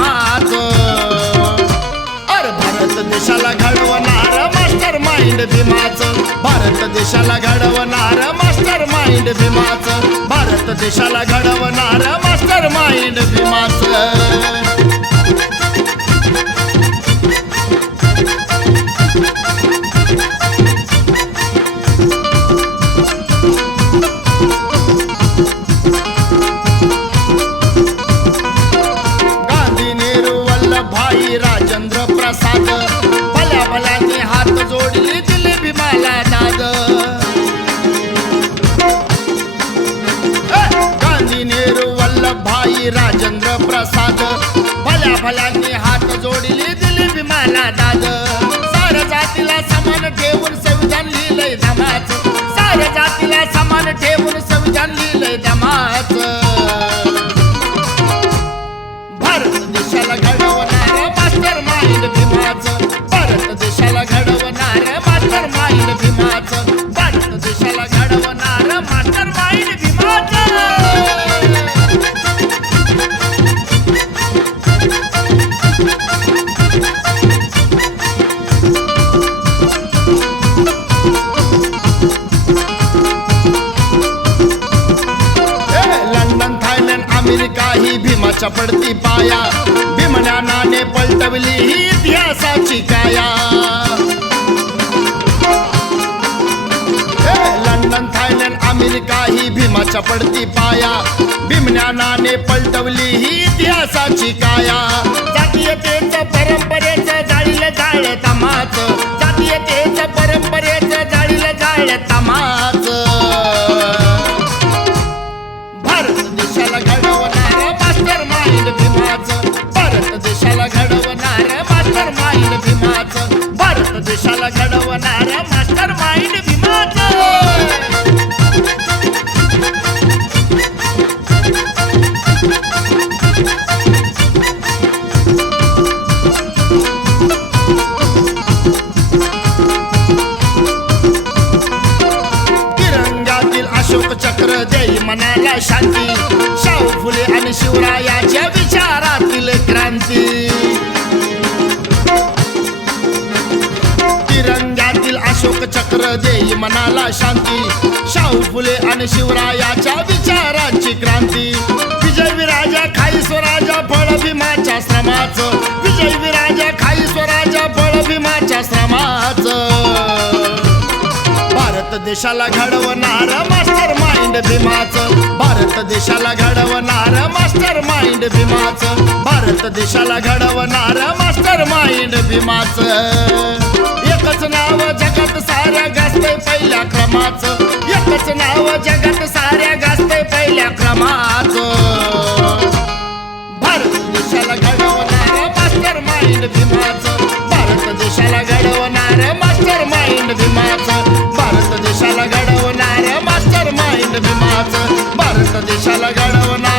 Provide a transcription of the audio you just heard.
भीमाचं. अरे भारत देशाला घडवणार मास्टर माइंड भीमाचं. भारत देशाला घडवणार मास्टर माइंड भीमाचं. भारत देशाला घडवणार मास्टर माइंड भीमाचं. राजेंद्र प्रसाद भल्या भल्याने हात जोडली दिली भीमाला दाद. गांधी नेहरू वल्लभभाई राजेंद्र प्रसाद भल्या भल्याने हात जोडली दिली भीमाला दाद. साऱ्या जातीला समान ठेवून संविधान लिहिलंय दमाचं. साऱ्या जातीला समान ठेवून संविधान लिहिलंय दमाचं. भारत देशाला घडवणार मास्टर माइंड भीमाचं. भारत देशाला घडवणार मास्टर माइंड भीमाचं. भारत देशाला घडवणार मास्टर माइंड भीमाचं. लंडन थायलंड अमेरिका ही भीमाच्या पडती पाया. भीमज्ञानाने पलटवली ही इतिहासाची काया. लंडन थायलंड अमेरिका ही भीमाच्या पडती पाया. भीमज्ञानाने पलटवली ही इतिहासाची काया. जातीयतेचं परंपरेचं जाळीला जाळ तमाचं. जातीयतेचं परंपरेचं जाळीला जाळ तमाचं. भारत देशाला घडवणार मास्टर माइंड भीमाचं. भारत देशाला घडवणार मास्टर माइंड भीमाचं. भारत देशाला घडवणार मास्टर माइंड भीमाचं. तिरंगातील अशोक चक्र देई मनाला शांती. शाहू फुले आणि शिवरायाच्या विचारातील क्रांती. तिरंगातील अशोक चक्र देई मनाला शांती. शाहू फुले आणि शिवरायाच्या विचारांची क्रांती. विजय विराजा खाई स्वराजा फळ भीमाच्या श्रमाचं. विजय विराजा खाई स्वराजा फळ भीमाच्या श्रमाचं. भारत देशाला घडवणार मास्टर माइंड भीमाचं. भारत देशाला घडवणार मास्टर माइंड भीमाचं. भारत देशाला घडवणार मास्टर माइंड भीमाचं. एकच नाव जगात साऱ्या गाजतंय पहिल्या क्रमाचं. एकच नाव जगात साऱ्या गाजतंय पहिल्या क्रमाचं. भारत देशाला घडवणार मास्टर माइंड भीमाचं. भारत देशाला घडवणार मास्टर माइंड भीमाचं. भारत देशाला घडवणार मास्टर माइंड भीमाचं. भारत देशाला घडवणार